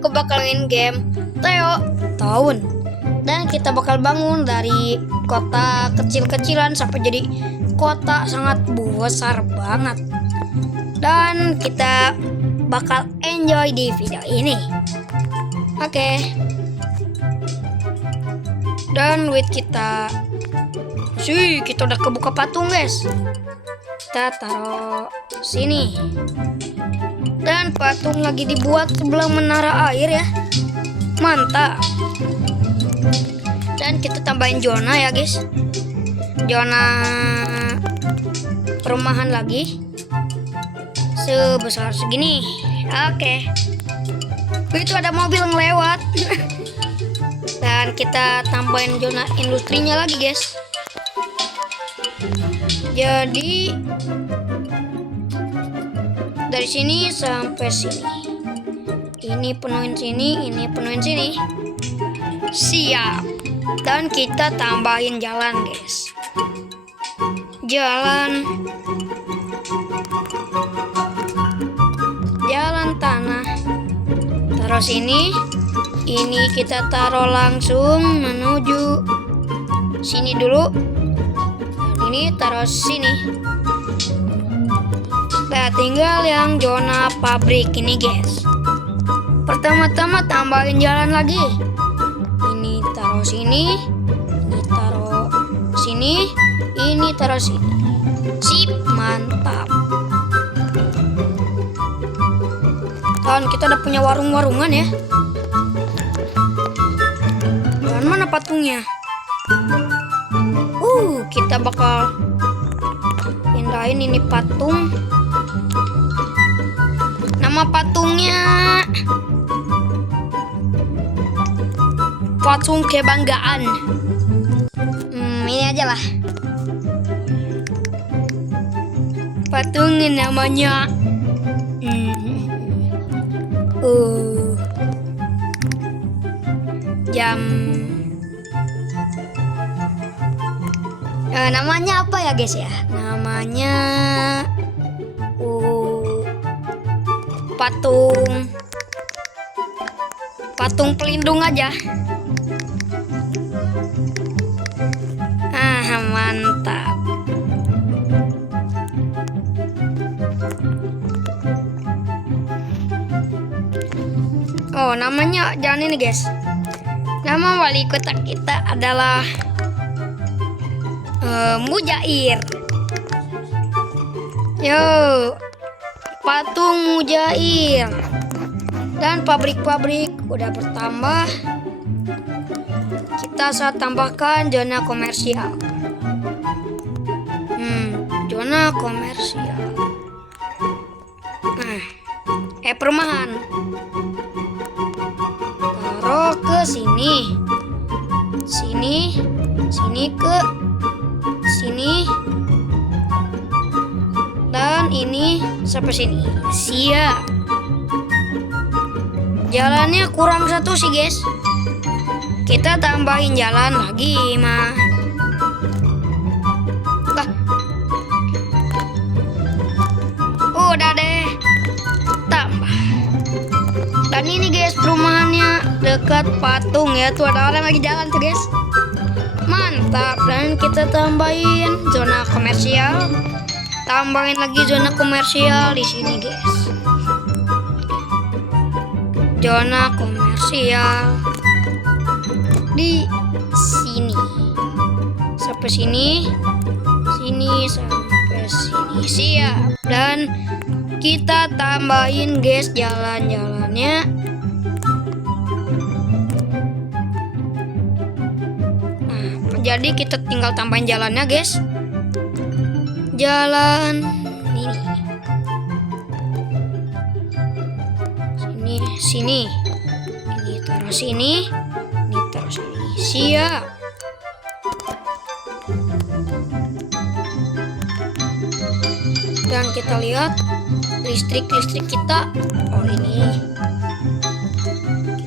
aku bakal main game Teo tahun. Dan kita bakal bangun dari kota kecil-kecilan sampai jadi kota sangat besar banget. Dan kita bakal enjoy di video ini. Oke. Dan duit kita kita udah kebuka patung, guys. Kita taruh sini. Dan patung lagi dibuat sebelah menara air ya. Mantap. Dan kita tambahin zona ya, guys. Zona perumahan lagi. Sebesar segini. Oke. Itu ada mobil yang lewat. Dan kita tambahin zona industrinya lagi, guys. Jadi dari sini sampai sini. Ini penuhin sini, ini penuhin sini. Siap. Dan kita tambahin jalan, guys. Jalan tanah. Taruh sini. Ini kita taruh langsung menuju sini dulu. Dan ini taruh sini. Nah, tinggal yang zona pabrik ini, guys. Pertama-tama tambahin jalan lagi. Ini taruh sini. Ini taruh sini. Ini taruh sini. Sip, mantap. Dan kita udah punya warung-warungan ya. Dan mana patungnya? Kita bakal pindahin ini patung. Nama patungnya patung kebanggaan. Ini aja lah. Patungnya namanya jam. Namanya apa ya, guys ya? Namanya patung pelindung aja. Mantap. Namanya jangan ini, guys. Nama wali kota kita adalah Mujair. Yo, patung Mujair. Dan pabrik-pabrik udah bertambah. Kita saat tambahkan zona komersial. Zona komersial. Perumahan. Taruh ke sini. Sini ke sini. Dan ini sampai sini. Siap. Jalannya kurang satu sih, guys. Kita tambahin jalan lagi, mah. Udah deh. Tambah. Dan ini, guys, perumahannya dekat patung ya. Tuh ada orang lagi jalan tuh, guys. Mantap. Dan kita tambahin zona komersial. Tambahin lagi zona komersial di sini, guys. Zona komersial di sini sampai sini, sampai sini. Siap. Dan kita tambahin, guys, jalan-jalannya. Jadi kita tinggal tambahin jalannya, guys. Jalan ini. Sini. Ini taruh sini. Ini taruh sini. Siap. Dan kita lihat listrik kita. Ini.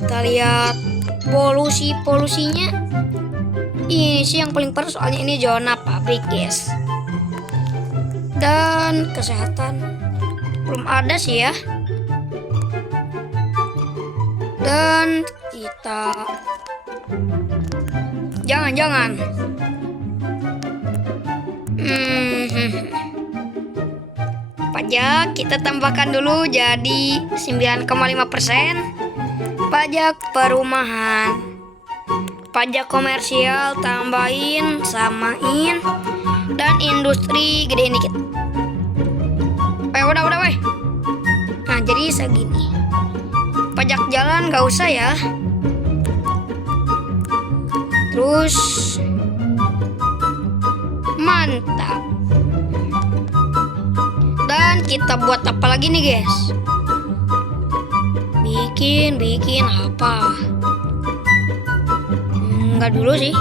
Kita lihat polusinya. Ini sih yang paling parah, soalnya ini zona pabrik, guys. Dan kesehatan belum ada sih ya. Dan kita jangan. Pajak kita tambahkan dulu jadi 9,5%. Pajak perumahan, pajak komersial tambahin, samain, dan industri gedein dikit. Udah weh. Nah jadi segini. Pajak jalan gak usah ya. Terus mantap. Dan kita buat apa lagi nih guys? Bikin apa? Enggak dulu sih.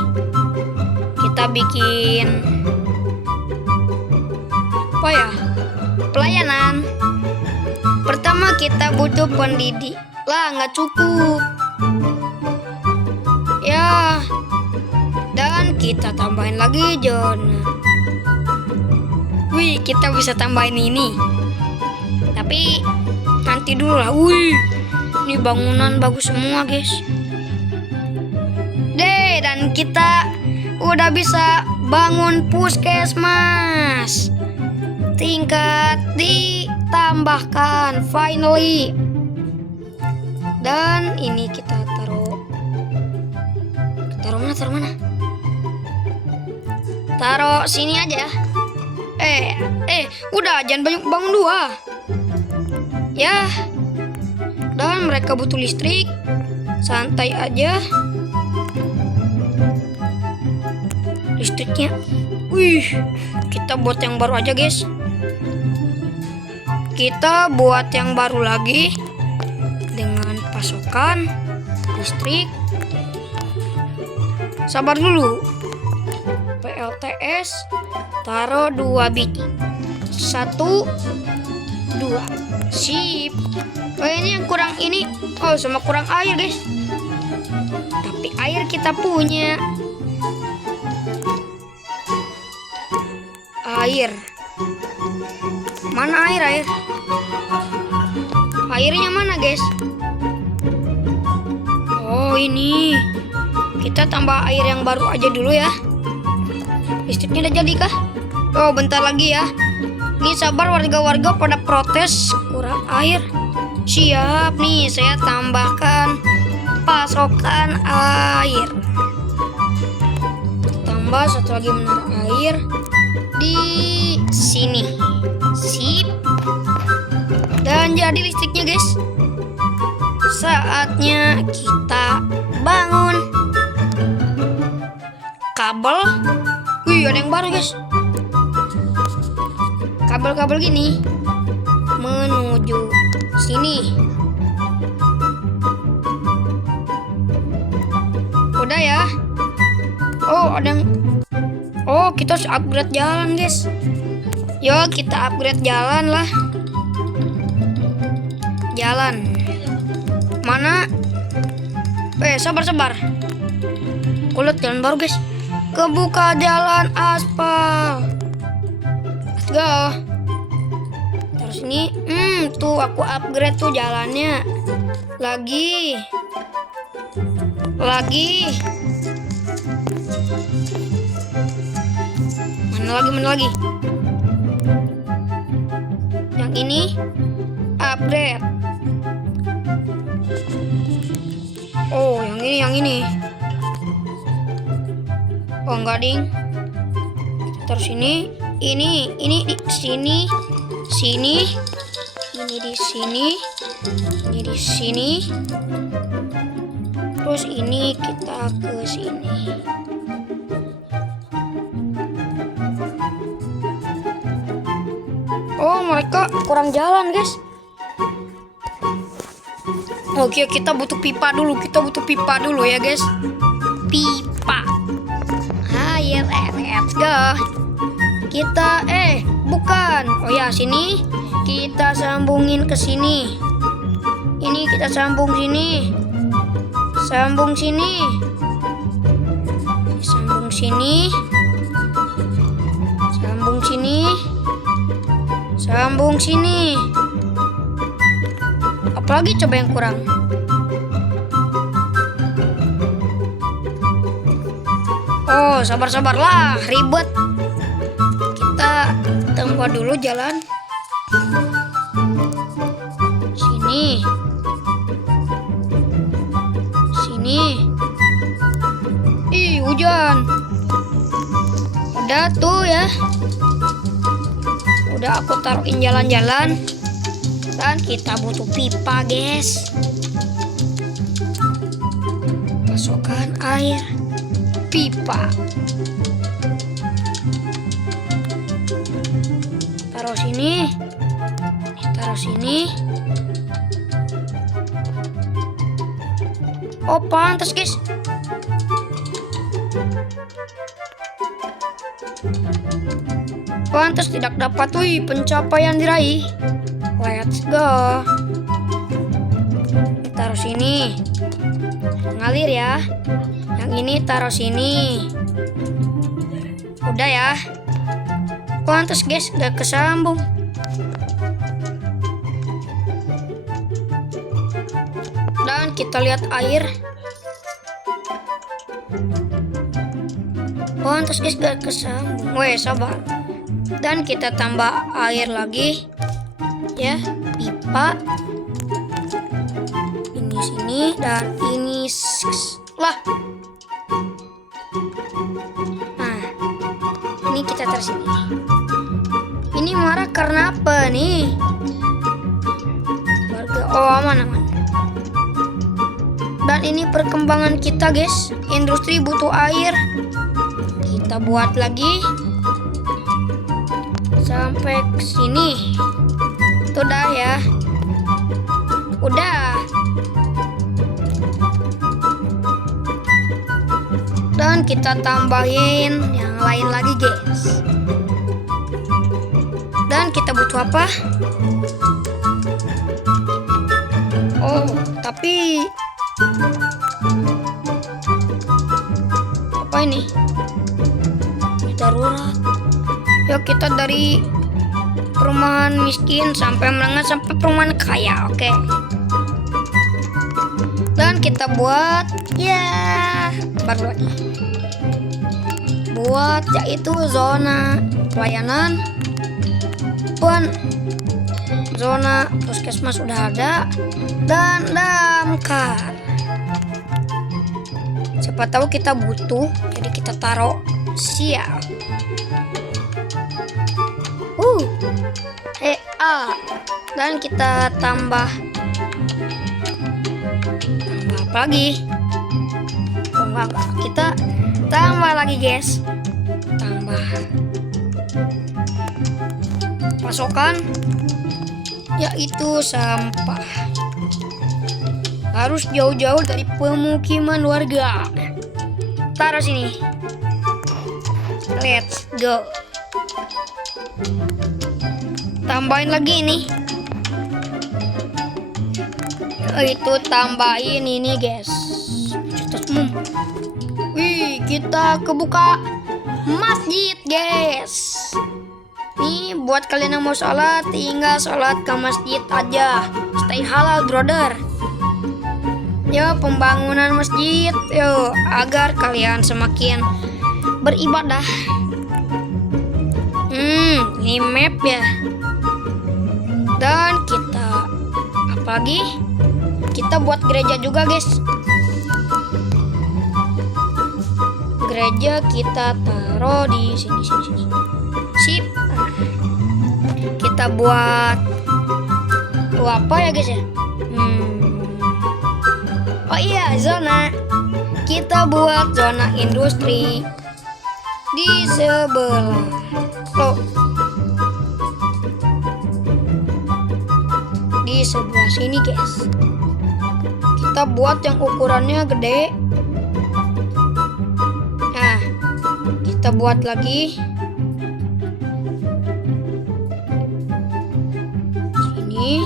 Kita bikin apa ya? Pelayanan. Pertama kita butuh pendidik. Lah nggak cukup. Ya. Dan kita tambahin lagi zona. Wih, kita bisa tambahin ini. Tapi nanti dulu lah. Wih, ini bangunan bagus semua guys. Dan kita udah bisa bangun puskesmas. Tingkat ditambahkan finally. Dan ini kita taruh mana? Taruh sini aja. Udah jangan banyak bangun dua. Ya. Dan mereka butuh listrik. Santai aja. Listriknya. Wih, kita buat yang baru aja, guys. Kita buat yang baru lagi dengan pasokan listrik. Sabar dulu. PLTS taruh 2 biji. 1 2. Sip. Ini yang kurang ini. Oh, sama kurang air, guys. Tapi air kita punya. Air. Mana air? Airnya mana, guys? Oh, ini. Kita tambah air yang baru aja dulu ya. Listriknya udah jadi kah? Oh, bentar lagi ya. Ini sabar, warga-warga pada protes kurang air. Siap nih, saya tambahkan pasokan air. Tambah satu lagi menara air di sini. Sip. Dan jadi listriknya, guys. Saatnya kita bangun. Kabel. Wih, ada yang baru, guys. Kabel-kabel gini menuju sini. Udah ya. Oh, ada yang. Oh, kita harus upgrade jalan, guys. Yuk, kita upgrade jalan lah. Jalan. Mana? Sabar. Kulit jalan baru, guys. Kebuka jalan aspal. Let's go. Terus ini, tuh aku upgrade tuh jalannya. Lagi. Mana lagi? Yang ini upgrade. Oh, yang ini. Oh, enggak, ding. Terus ini di sini. Ini di sini. Terus ini kita ke sini. Oh, mereka kurang jalan, guys. Oke, kita butuh pipa dulu. Ya, guys. Pipa. Ayo, let's go. Kita bukan. Oh ya, sini kita sambungin ke sini. Ini kita sambung sini. Sambung sini. Apalagi coba yang kurang. sabar-sabarlah, ribet. Kita tambah dulu jalan. Sini. Sini. Ih, hujan. Udah tuh ya. Udah aku taruhin jalan-jalan. Dan kita butuh pipa, guys. Masukkan air pipa. Taruh sini. Taruh sini. Oh, pantas, guys. Pantas tidak dapat pencapaian diraih. Let's go. Taruh sini. Ngalir ya. Yang ini taruh sini. Udah ya. Pantas, guys, gak kesambung. Dan kita lihat air. Pantas, guys, gak kesambung. Weh, sabar. Dan kita tambah air lagi. Ya, pipa. Ini sini dan ini lah. Nah, ini kita taruh sini. Ini marah karena apa nih? Warga, oh aman. Dan ini perkembangan kita, guys. Industri butuh air. Kita buat lagi sampai ke sini. Itu dah ya. Udah. Dan kita tambahin yang lain lagi, guys. Dan kita butuh apa? Oh, tapi apa ini? Darurat. Yuk kita dari perumahan miskin sampai menengah sampai perumahan kaya, oke. Dan kita buat baru lagi. Buat yaitu zona pelayanan, zona puskesmas sudah ada, dan damkar. Siapa tahu kita butuh, jadi kita taruh siap. Dan kita tambah apa lagi? Kita tambah lagi, guys. Tambah pasokan yaitu sampah. Harus jauh-jauh dari pemukiman warga. Taruh sini. Let's go. Tambahin lagi ini. Itu tambahin ini, guys. Wih, kita kebuka masjid, guys. Nih buat kalian yang mau sholat, tinggal sholat ke masjid aja. Stay halal, brother. Yo, pembangunan masjid, yo, agar kalian semakin beribadah. Ini map ya. Dan kita apa lagi? Kita buat gereja juga, guys. Gereja kita taruh di sini. Sip. Kita buat apa ya, guys ya? Oh iya, zona. Kita buat zona industri di sebelah. Di sebelah sini, guys. Kita buat yang ukurannya gede. Nah, kita buat lagi sini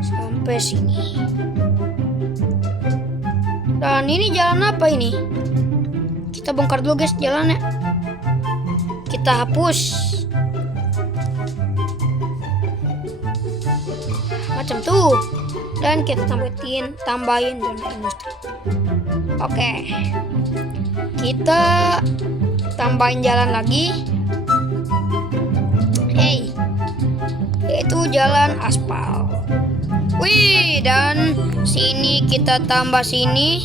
sampai sini. Dan ini jalan apa ini? Kita bongkar dulu, guys, jalannya. Kita hapus. Macam tuh. Dan kita tambahin zona industri. Oke. kita tambahin jalan lagi. Yaitu jalan aspal. Wih, dan sini kita tambah sini.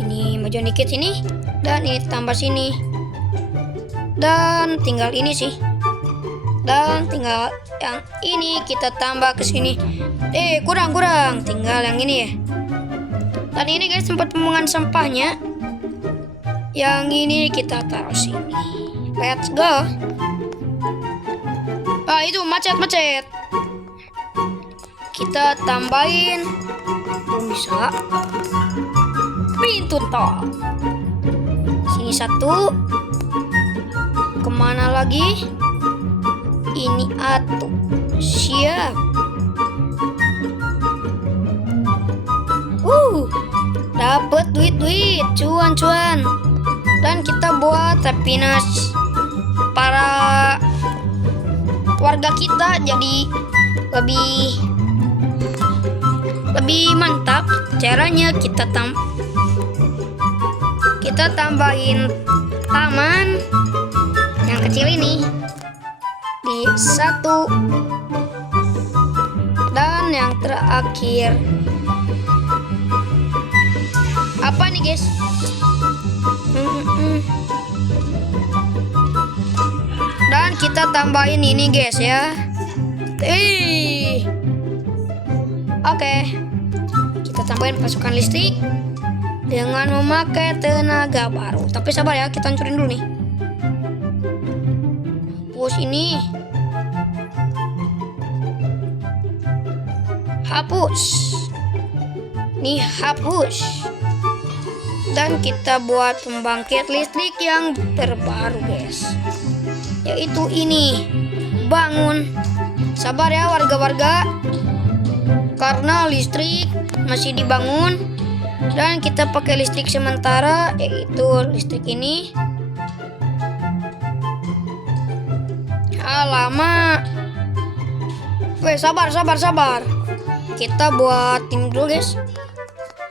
Ini maju dikit sini, dan ini tambah sini. Dan tinggal ini sih. Dan tinggal yang ini kita tambah ke sini. Kurang. Tinggal yang ini ya. Dan ini guys tempat pembuangan sampahnya. Yang ini kita taruh sini. Let's go. Itu macet. Kita tambahin. Belum bisa. Pintu tol. Sini satu. Kemana lagi? Ini atuh. Siap. Dapat duit. Cuan. Dan kita buat happiness para warga kita jadi lebih mantap. Caranya kita tambahin taman yang kecil ini di satu, dan yang terakhir apa nih guys? Dan kita tambahin ini guys ya. Oke. Kita tambahin pasukan listrik dengan memakai tenaga baru. Tapi sabar ya, kita hancurin dulu nih. Push ini. Hapus. Nih hapus. Dan kita buat pembangkit listrik yang terbaru guys. Yaitu ini. Bangun. Sabar ya warga-warga. Karena listrik masih dibangun. Dan kita pakai listrik sementara, yaitu listrik ini. Lama. Sabar. Kita buat tim dulu guys.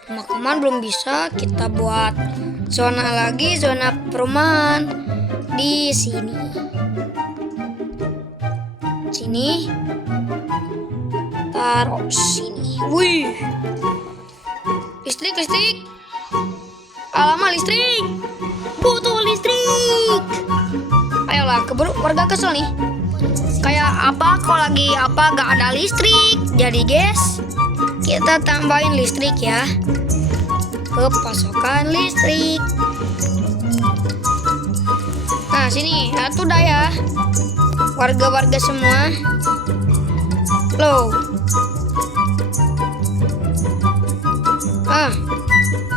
Pemakaman belum bisa. Kita buat zona lagi, zona perumahan di sini. Taruh sini. Wih. Listrik. Alamak, listrik. Butuh listrik. Ayolah, keburu warga kesel nih. Kayak apa kalau lagi gak ada listrik. Jadi guys, kita tambahin listrik ya. Ke pasokan listrik. Nah, sini. Tuh dah ya. Warga-warga semua. Loh.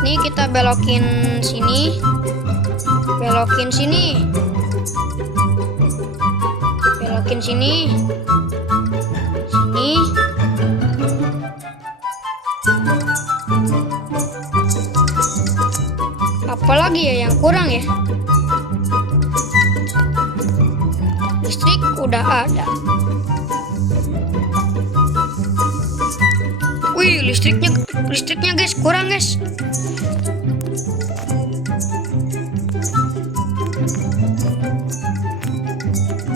Ini kita belokin sini. Belokin sini. Sini. Apalagi ya yang kurang ya? Listrik udah ada. Wih, listriknya guys, kurang guys.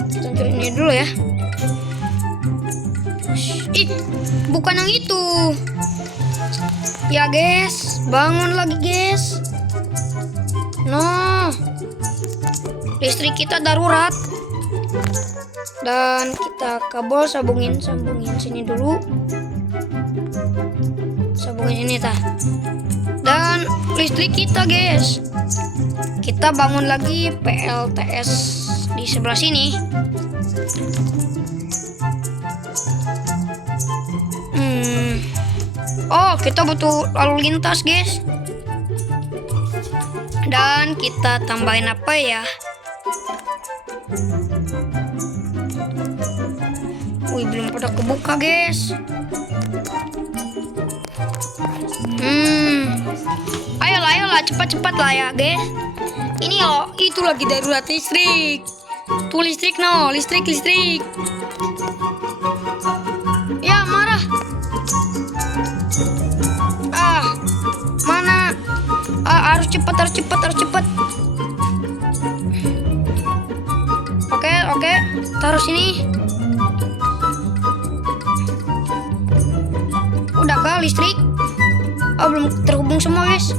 Kita hancurin ini dulu ya. Bukan yang itu. Ya guys, bangun lagi guys. Listrik kita darurat. Dan kita kabel sambungin sini dulu. Sambungin ini tah. Dan listrik kita guys. Kita bangun lagi PLTS di sebelah sini. Kita butuh lalu lintas guys. Dan kita tambahin apa ya? Wih, belum pada kebuka guys. Ayolah, cepat lah ya guys. Ini loh, itu lagi darurat listrik. Tuh listrik listrik. Ya marah. Mana? harus cepat. Oke, taruh sini. Udah kah listrik? Oh, belum terhubung semua, guys.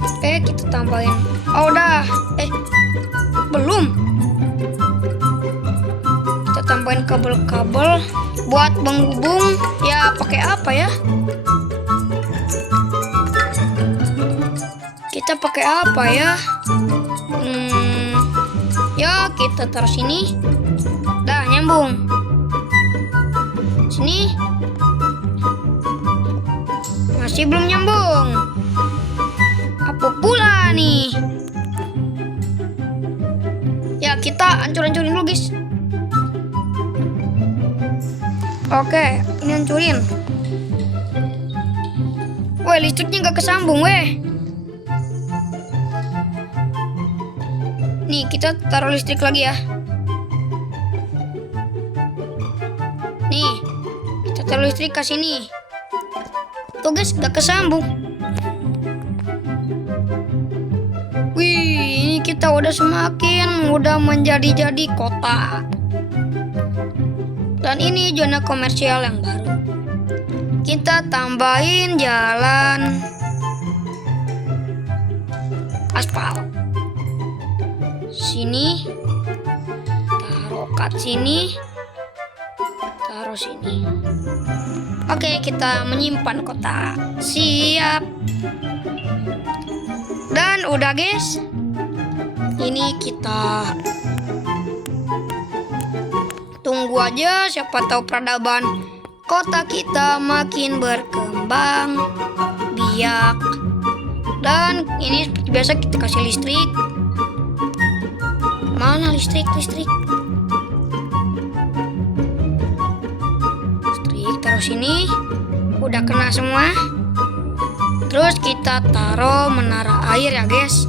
Oke, kita tambahin. Oh, udah. Belum. Kita tambahin kabel-kabel buat menghubung. Ya, pakai apa ya? Kita pakai apa ya? Ya, kita taruh sini. Dah, nyambung. Sini. Masih belum nyambung. Apa pula nih? Ya, kita hancur-hancurin dulu, guys. Oke, ini hancurin. Woi, listriknya nggak kesambung, weh. Nih, kita taruh listrik lagi ya. Nih, kita taruh listrik ke sini. Tuh guys, gak kesambung. Wih, ini kita udah semakin mudah menjadi kota. Dan ini zona komersial yang baru. Kita tambahin jalan aspal. Sini, taruh kat sini, taruh sini. Oke, kita menyimpan kota. Siap. Dan udah guys. Ini kita tunggu aja, siapa tahu peradaban kota kita makin berkembang biak. Dan ini seperti biasa kita kasih listrik. Mana listrik? Listrik taruh sini. Udah kena semua. Terus kita taruh menara air ya guys.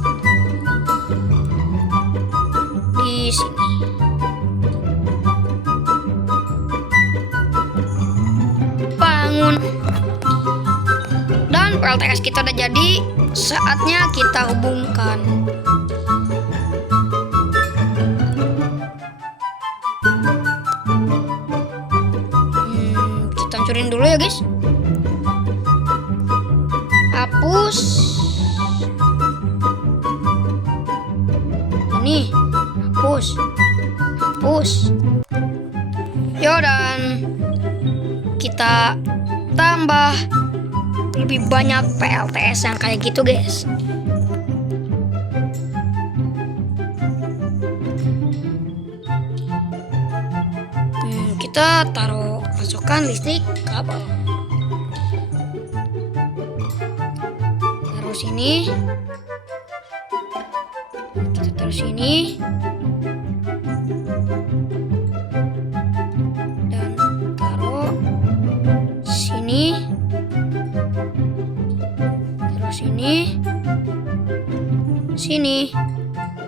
Di sini. Bangun. Dan PLTS kita udah jadi. Saatnya kita hubungkan. Hancurin dulu ya guys. Hapus. Ini hapus. Yo, dan kita tambah lebih banyak PLTS yang kayak gitu guys. Kita taruh masukkan listrik kabel. Taruh sini. Kita taruh sini. Dan taruh sini. Taruh sini. Sini.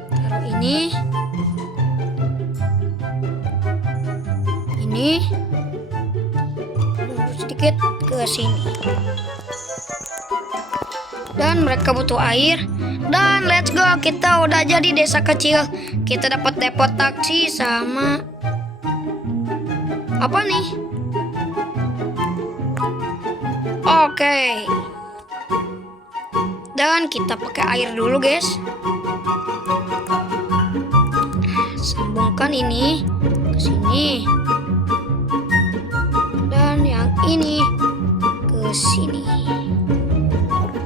Taruh ini. Ini sedikit ke sini. Dan mereka butuh air. Dan let's go, kita udah jadi desa kecil. Kita dapat depot taksi sama apa nih? Oke. Dan kita pakai air dulu guys. Sambungkan ini ke sini. Yang ini ke sini.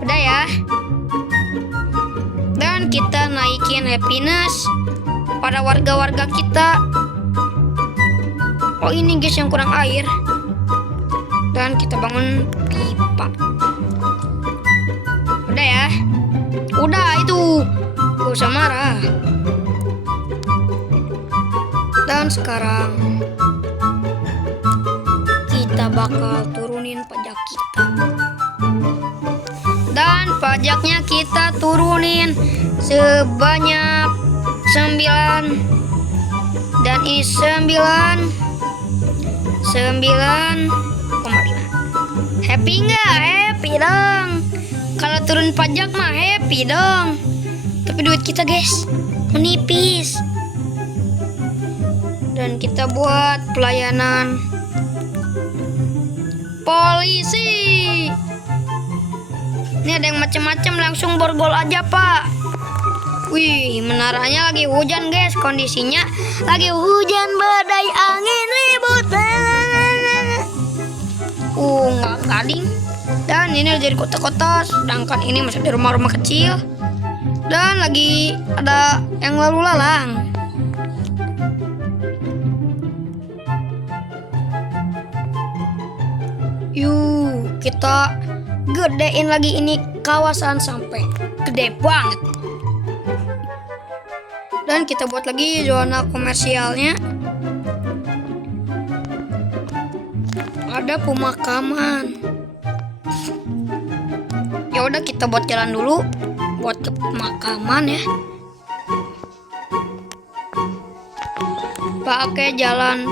Udah ya. Dan kita naikin happiness pada warga-warga kita. Oh, ini guys yang kurang air. Dan kita bangun pipa. Udah ya. Udah itu. Gak usah marah. Dan sekarang kita bakal turunin pajak kita. Dan pajaknya kita turunin sebanyak 9. Dan ini 9,5. Happy nggak? Happy dong. Kalau turun pajak mah happy dong. Tapi duit kita guys menipis. Dan kita buat pelayanan polisi. Ini ada yang macam-macam, langsung borgol aja Pak. Wih, menaranya lagi hujan guys. Kondisinya lagi hujan badai angin ribut. Nggak gading. Dan ini jadi kota-kota, sedangkan ini masih di rumah-rumah kecil. Dan lagi ada yang lalu lalang. Yuk, kita gedein lagi ini kawasan sampai gede banget. Dan kita buat lagi zona komersialnya. Ada pemakaman. Ya udah, kita buat jalan dulu buat ke pemakaman ya. Pakai jalan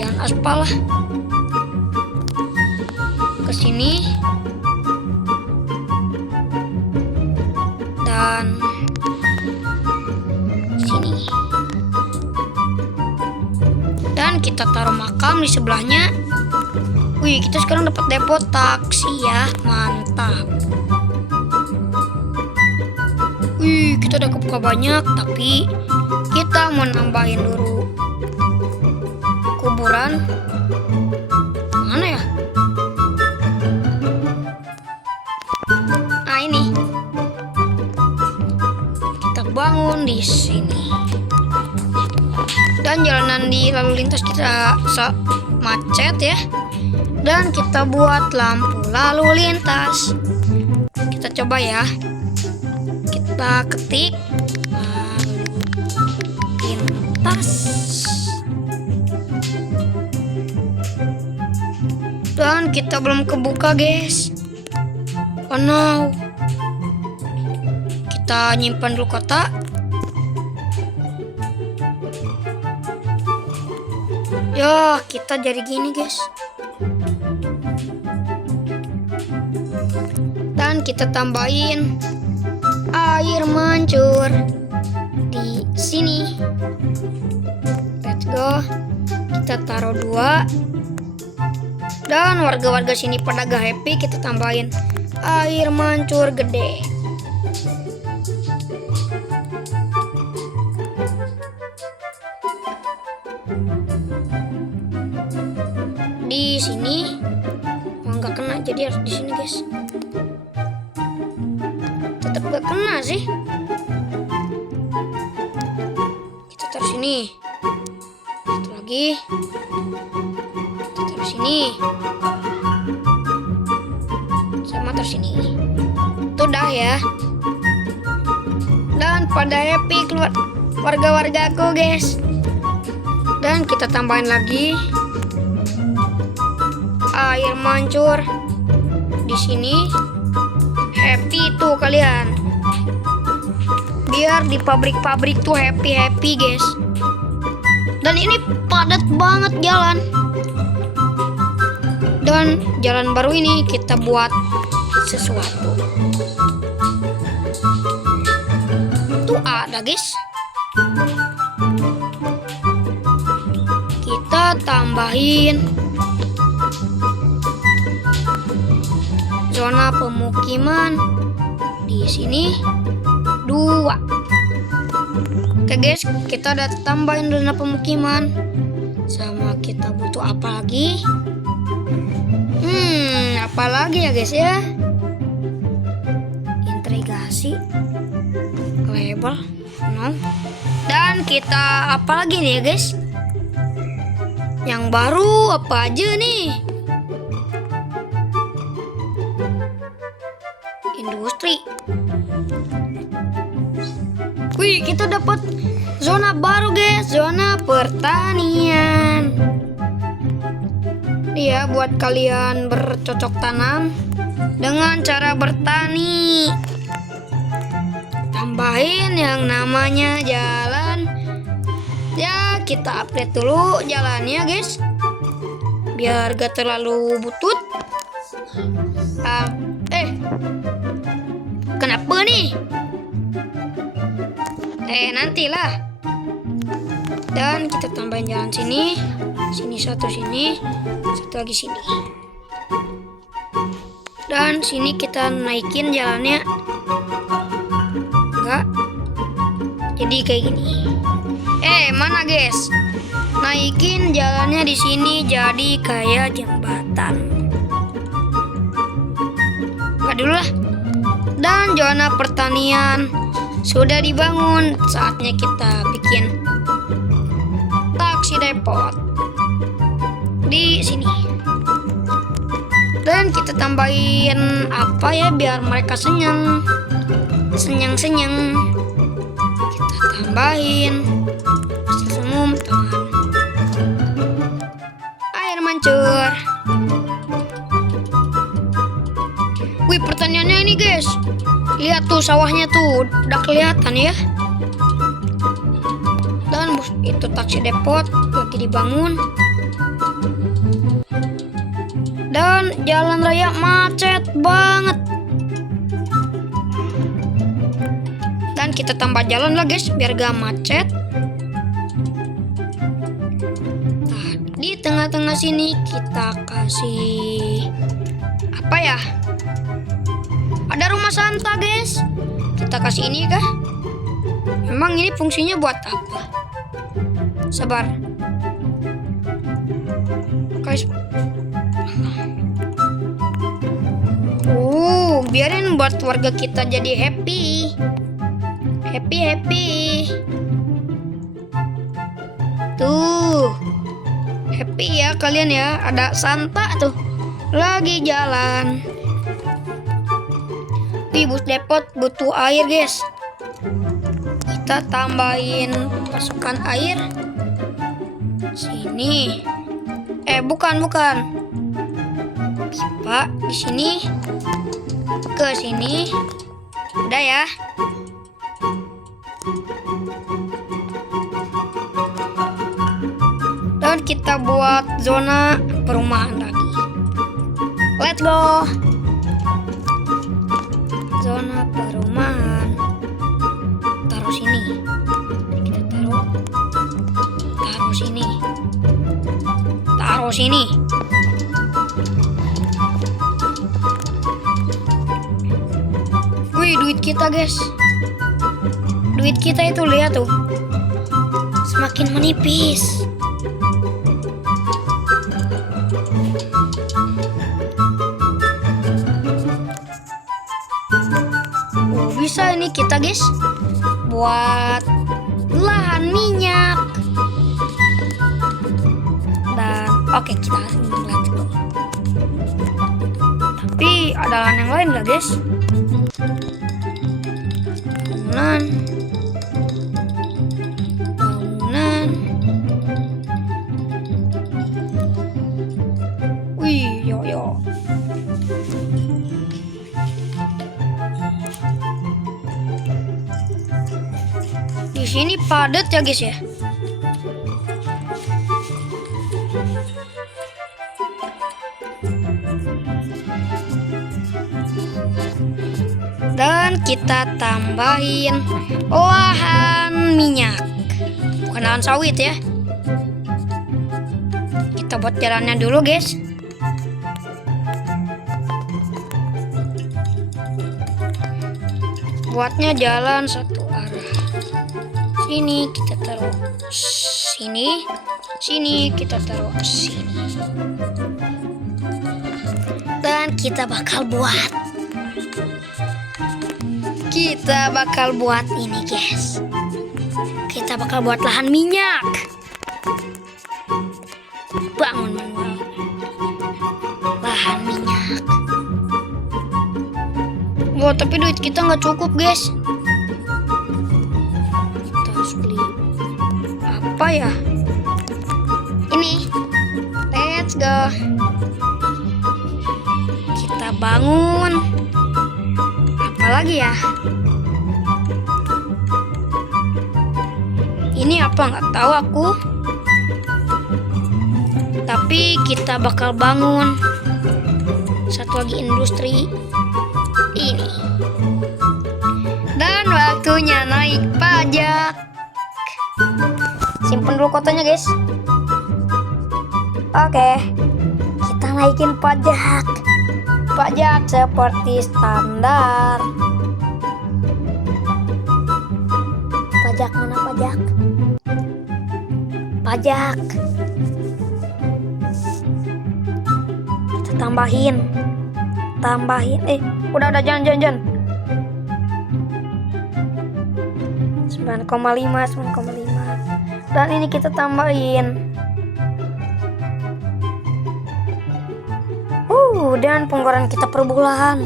jalan aspal lah. Ke sini. Dan sini. Dan kita taruh makam di sebelahnya. Wih, kita sekarang dapat depo taksi ya, mantap. Wih, kita udah kebuka banyak, tapi kita mau nambahin dulu kuburan. Mana ya? Nah ini, kita bangun di sini. Dan jalanan di lalu lintas kita macet ya. Dan kita buat lampu lalu lintas. Kita coba ya. Kita ketik lalu lintas. Dan kita belum kebuka guys. Oh no. Kita nyimpan dulu kotak. Ya, kita jadi gini guys. Dan kita tambahin air mancur di sini. Let's go. Kita taruh 2. Dan warga-warga sini pada gak happy, kita tambahin air mancur gede. Di sini nggak kena, jadi harus di sini guys. Tetap gak kena sih. Kita taruh sini. Satu lagi. Kita taruh sini. Sama taruh sini. Itu dah ya. Dan pada happy keluar warga-wargaku guys. Dan kita tambahin lagi air mancur di sini. Happy tuh kalian. Biar di pabrik-pabrik tuh happy guys. Dan ini padat banget jalan. Dan jalan baru ini kita buat sesuatu. Tuh ada guys. Kita tambahin zona pemukiman di sini 2. Oke guys, kita udah tambahin zona pemukiman. Sama kita butuh apa lagi? Apa lagi ya guys ya? Integrasi label no. Dan kita apa lagi nih ya guys? Yang baru apa aja nih? Industri. Wih, kita dapat zona baru guys, zona pertanian. Iya, buat kalian bercocok tanam dengan cara bertani. Tambahin yang namanya jalan. Ya, kita update dulu jalannya guys, biar gak terlalu butut. Kenapa nih? Nantilah. Dan kita tambahin jalan sini, sini satu lagi sini. Dan sini kita naikin jalannya. Enggak. Jadi kayak gini. Mana guys? Naikin jalannya di sini jadi kayak jembatan. Enggak dulu lah. Dan zona pertanian sudah dibangun. Saatnya kita bikin taksi depot di sini. Dan kita tambahin apa ya biar mereka senyang. Kita tambahin senyum teman. Air mancur. Wih, pertaniannya ini guys. Lihat tuh sawahnya tuh udah kelihatan ya. Dan itu taksi depot lagi dibangun. Dan jalan raya macet banget. Dan kita tambah jalan lah guys biar gak macet. Nah, di tengah-tengah sini kita kasih apa ya? Ada rumah Santa guys. Kita kasih ini kah? Emang ini fungsinya buat apa? Sabar guys. Biarin buat warga kita jadi happy. Tuh, happy ya kalian ya. Ada Santa tuh lagi jalan. Bus depot butuh air guys. Kita tambahin pasukan air sini. Bukan pipa di sini ke sini. Udah ya. Dan kita buat zona perumahan lagi. Let's go. Zona perumahan. Taruh sini. Kita taruh sini. Taruh sini. Wih, duit kita guys. Duit kita itu lihat tuh. Semakin menipis. Bisa ini kita guys buat lahan minyak. Dan oke, kita let's go. Tapi ada lahan yang lain gak guys? Bangunan. Wih, yo. Di sini padat ya guys ya. Dan kita tambahin lahan minyak. Bukan lahan sawit ya. Kita buat jalannya dulu guys. Buatnya jalan satu arah. Sini kita taruh sini. Sini kita taruh sini. Dan kita bakal buat ini guys. Kita bakal buat lahan minyak. Bangun manual. Lahan minyak. Wah, tapi duit kita nggak cukup guys. Kita harus beli apa ya? Ini. Let's go. Kita bangun. Apa lagi ya? Ini apa nggak tahu aku. Tapi kita bakal bangun. Satu lagi industri ini. Dan waktunya naik pajak. Simpen dulu kotanya guys. Oke, kita naikin pajak. Pajak seperti standar. Pajak mana pajak? Pajak. Kita tambahin. Udah jangan. 9,5. Dan ini kita tambahin. Dan pengeluaran kita per bulan.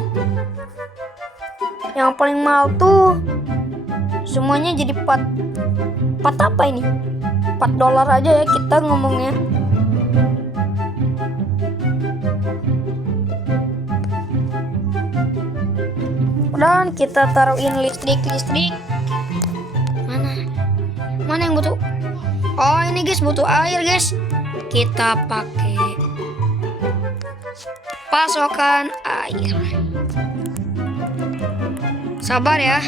Yang paling mahal tuh semuanya jadi 4 apa ini? $4 aja ya kita ngomongnya. Dan kita taruhin listrik. Mana yang butuh? Oh ini guys, butuh air guys. Kita pakai pasokan air. Sabar ya.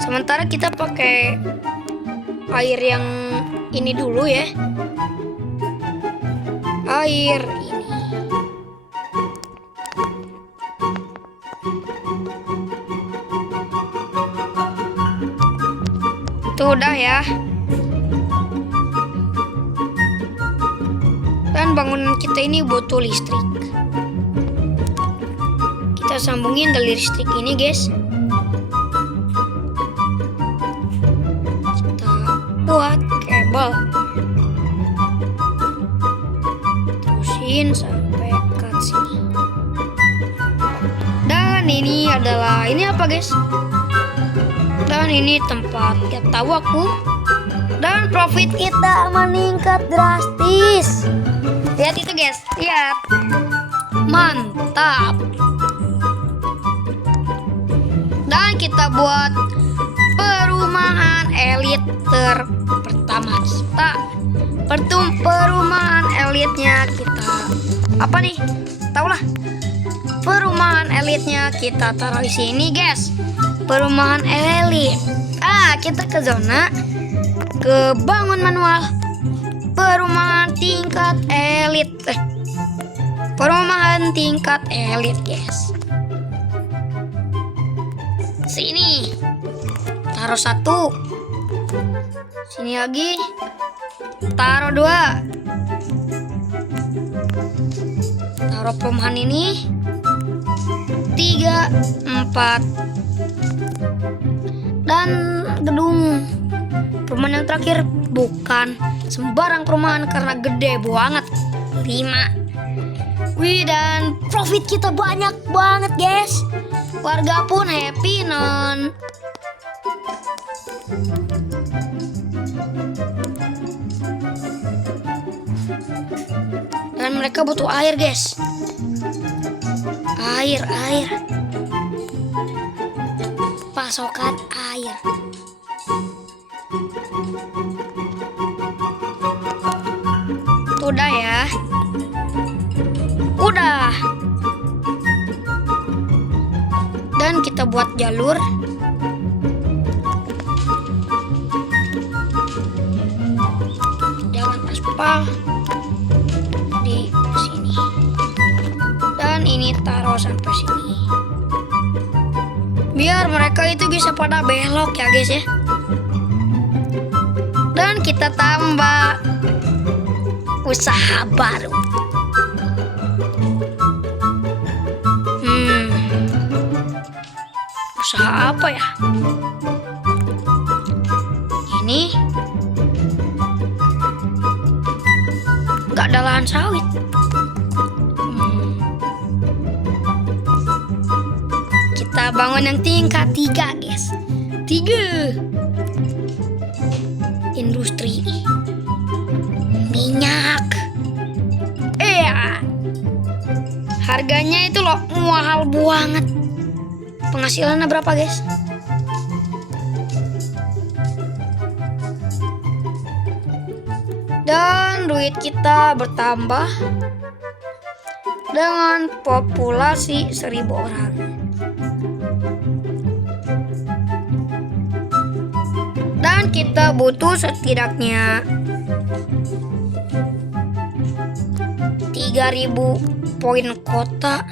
Sementara kita pakai air yang ini dulu ya. Air ini. Tuh udah ya. Dan bangunan kita ini butuh listrik. Kita sambungin dari listrik ini guys. Kita buat kabel. Terusin sampai ke sini. Dan ini adalah, ini apa guys? Dan ini tempat, gak tahu aku. Dan profit kita meningkat drastis. Lihat itu guys, lihat. Mantap. Dan kita buat perumahan elit pertama kita. Perumahan elitnya kita apa nih? Tahulah. Perumahan elitnya kita taruh di sini guys. Perumahan elit. Kita ke zona, ke bangun manual. Perumahan tingkat elit. Perumahan tingkat elit guys. Sini taruh 1. Sini lagi taruh 2. Taruh perumahan ini 3, 4. Dan gedung perumahan yang terakhir bukan sembarang perumahan karena gede banget, 5. Wih, dan profit kita banyak banget guys. Warga pun happy non. Dan mereka butuh air guys. Air. Pasokan air. Udah ya. Udah. Dan kita buat jalur. Jalan aspal di sini. Dan ini taruh sampai sini. Biar mereka itu bisa pada belok ya guys ya. Dan kita tambah usaha baru. Usaha apa ya? Ini nggak ada lahan sawit. Kita bangun yang tingkat 3 guys. 3. Industri minyak. Harganya itu loh mahal banget. Penghasilannya berapa guys? Dan duit kita bertambah. dengan populasi 1.000 orang. Dan kita butuh setidaknya 3.000 poin kota.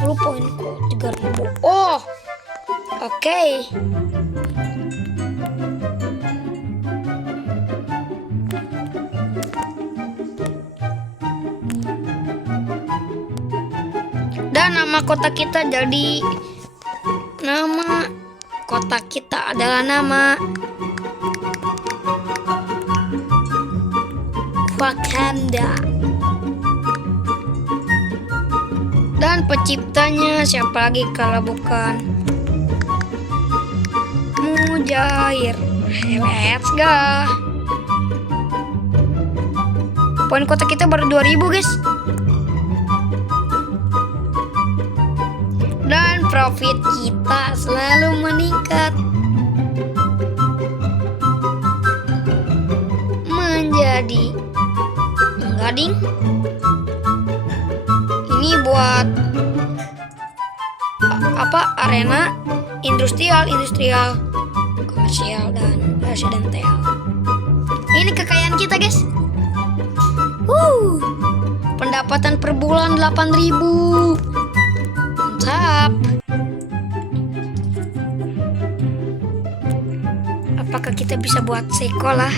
Poin kok 3.000. Oh, oke. Dan nama kota kita jadi adalah nama Wakanda. Dan penciptanya siapa lagi kalau bukan Mujair. Let's go. Poin kota kita baru 2.000 guys. Dan profit kita selalu meningkat menjadi enggak ding. Ini buat arena industrial, komersial dan residensial. Ini kekayaan kita guys. Pendapatan per bulan 8.000. Mantap. Apakah kita bisa buat sekolah?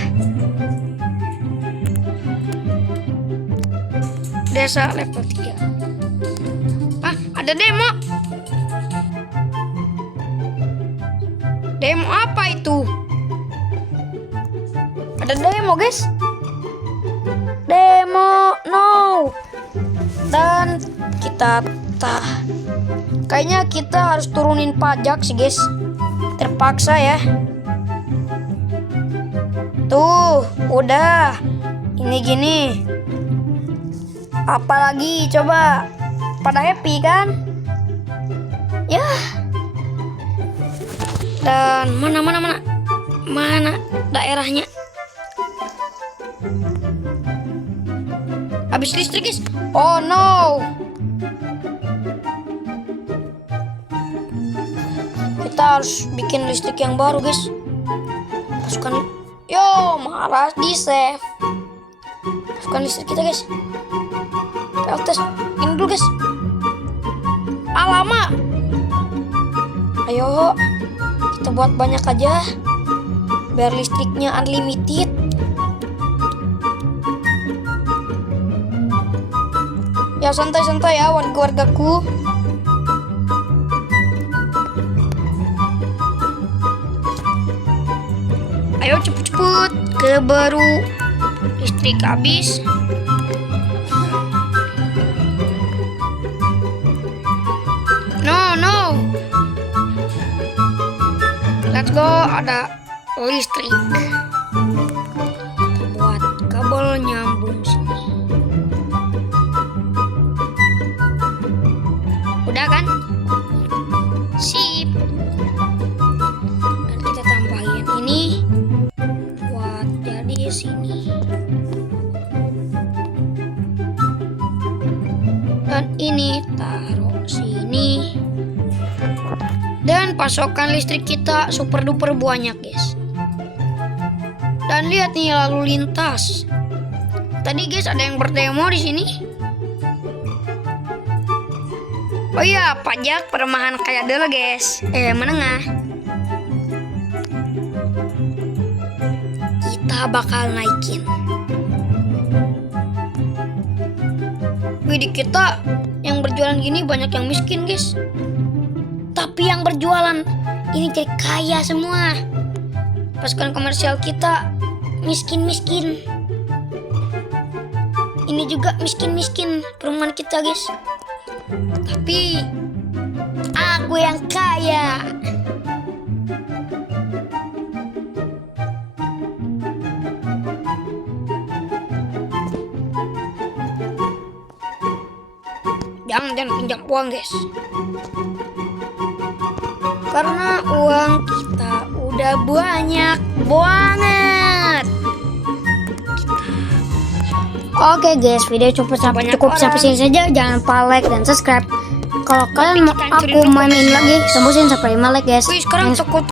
Desa level 3. Ada demo. Demo apa itu? Ada demo guys. Demo no. Dan kayaknya kita harus turunin pajak sih guys. Terpaksa ya. Tuh, udah. Ini gini. Apalagi coba. Pada happy kan? Ya. Dan mana daerahnya? Habis listrik guys. Oh no. Kita harus bikin listrik yang baru guys. Masukkan. Yo, malah di save. Masukkan listrik kita guys. Tes ini dulu guys. Alamak. Ayo kita buat banyak aja biar listriknya unlimited. Ya santai-santai ya warga-wargaku. Ayo cepet-cepet keburu listrik habis. No. Let's go, ada listrik. Buat kabel nyambung sini. Udah kan? Sip. Dan kita tambahin ini buat jadi sini. Dan ini taruh sini. Dan pasokan listrik kita super duper banyak guys. Dan lihat nih lalu lintas. Tadi guys ada yang berdemo di sini. Oh iya, pajak perumahan kaya dulu guys. Menengah. Kita bakal naikin. Wih, di kita yang berjualan gini banyak yang miskin guys. Tapi yang berjualan ini jadi kaya semua. Pasukan komersial kita miskin-miskin. Ini juga miskin-miskin perumahan kita guys. Tapi aku yang kaya. Jangan pinjam uang guys. Karena uang kita udah banyak. Oke guys, video cukup Banyak sampai orang. sini saja. Jangan lupa like dan subscribe. Kalau kalian mau kita hancurin aku dulu mainin lagi, tembusin sampai 5 like guys. Wih, sekarang Yang- takut